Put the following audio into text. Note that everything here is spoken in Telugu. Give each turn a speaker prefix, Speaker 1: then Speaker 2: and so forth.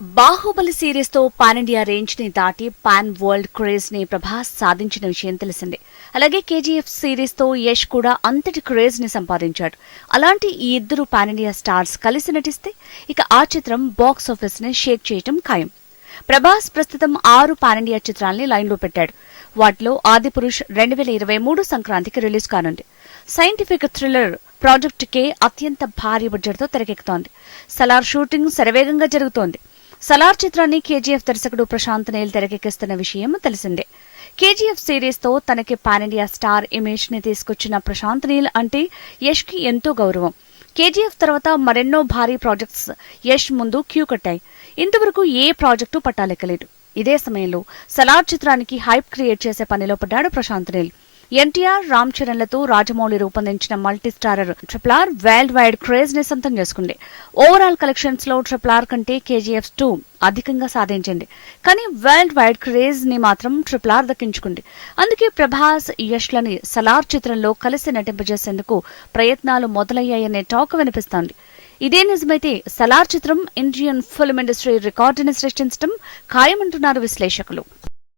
Speaker 1: బాహుబలి సిరీస్తో పాన్ ఇండియా రేంజ్ని దాటి పాన్ వరల్డ్ క్రేజ్ని ప్రభాస్ సాధించిన విషయం తెలిసిందే. అలాగే కేజీఎఫ్ సిరీస్తో యష్ కూడా అంతటి క్రేజ్ని సంపాదించాడు. అలాంటి ఈ ఇద్దరు పాన్ ఇండియా స్టార్స్ కలిసి నటిస్తే ఇక ఆ చిత్రం బాక్స్ ఆఫీస్ని షేక్ చేయటం ఖాయం. ప్రభాస్ ప్రస్తుతం ఆరు పాన్ ఇండియా చిత్రాల్ని లైన్లో పెట్టాడు. వాటిలో ఆదిపురుష్ రెండు వేల ఇరవై మూడు సంక్రాంతికి రిలీజ్ కానుంది. సైంటిఫిక్ థ్రిల్లర్ ప్రాజెక్ట్ కే అత్యంత భారీ బడ్జెట్తో తెరకెక్కుతోంది. సలార్ షూటింగ్ శరవేగంగా జరుగుతోంది. సలార్ చిత్రాన్ని కేజీఎఫ్ దర్శకుడు ప్రశాంత్ నేల్ తెరకెక్కిస్తున్న విషయం తెలిసిందే. కేజీఎఫ్ సిరీస్తో తనకి పాన్ ఇండియా స్టార్ ఇమేజ్ని తీసుకొచ్చిన ప్రశాంత్ నీల్ అంటే యష్కి ఎంతో గౌరవం. కేజీఎఫ్ తర్వాత మరెన్నో భారీ ప్రాజెక్ట్స్ యష్ ముందు క్యూ కట్టాయి. ఇంతవరకు ఏ ప్రాజెక్టు పట్టాలెక్కలేదు. ఇదే సమయంలో సలార్ చిత్రానికి హైప్ క్రియేట్ చేసే పనిలో పడ్డాడు ప్రశాంత్ నీల్. ఎన్టీఆర్ రామ్ చరణ్లతో రాజమౌళి రూపొందించిన multi starrer triple R world wide క్రేజ్ని సొంతం చేసుకుంది. ఓవరాల్ కలెక్షన్స్లో ట్రిపుల్ ఆర్ కంటే కేజీఎఫ్ టూ అధికంగా సాధించింది. కానీ వరల్డ్ వైడ్ క్రేజ్ని మాత్రం ట్రిపుల్ ఆర్ దక్కించుకుంది. అందుకే ప్రభాస్ యష్లని సలార్ చిత్రంలో కలిసి నటింపజేసేందుకు ప్రయత్నాలు మొదలయ్యాయనే టాక్ వినిపిస్తోంది. ఇదే నిజమైతే సలార్ చిత్రం ఇండియన్ ఫిల్మ్ ఇండస్ట్రీ రికార్డుని సృష్టించడం ఖాయమంటున్నారు విశ్లేషకులు.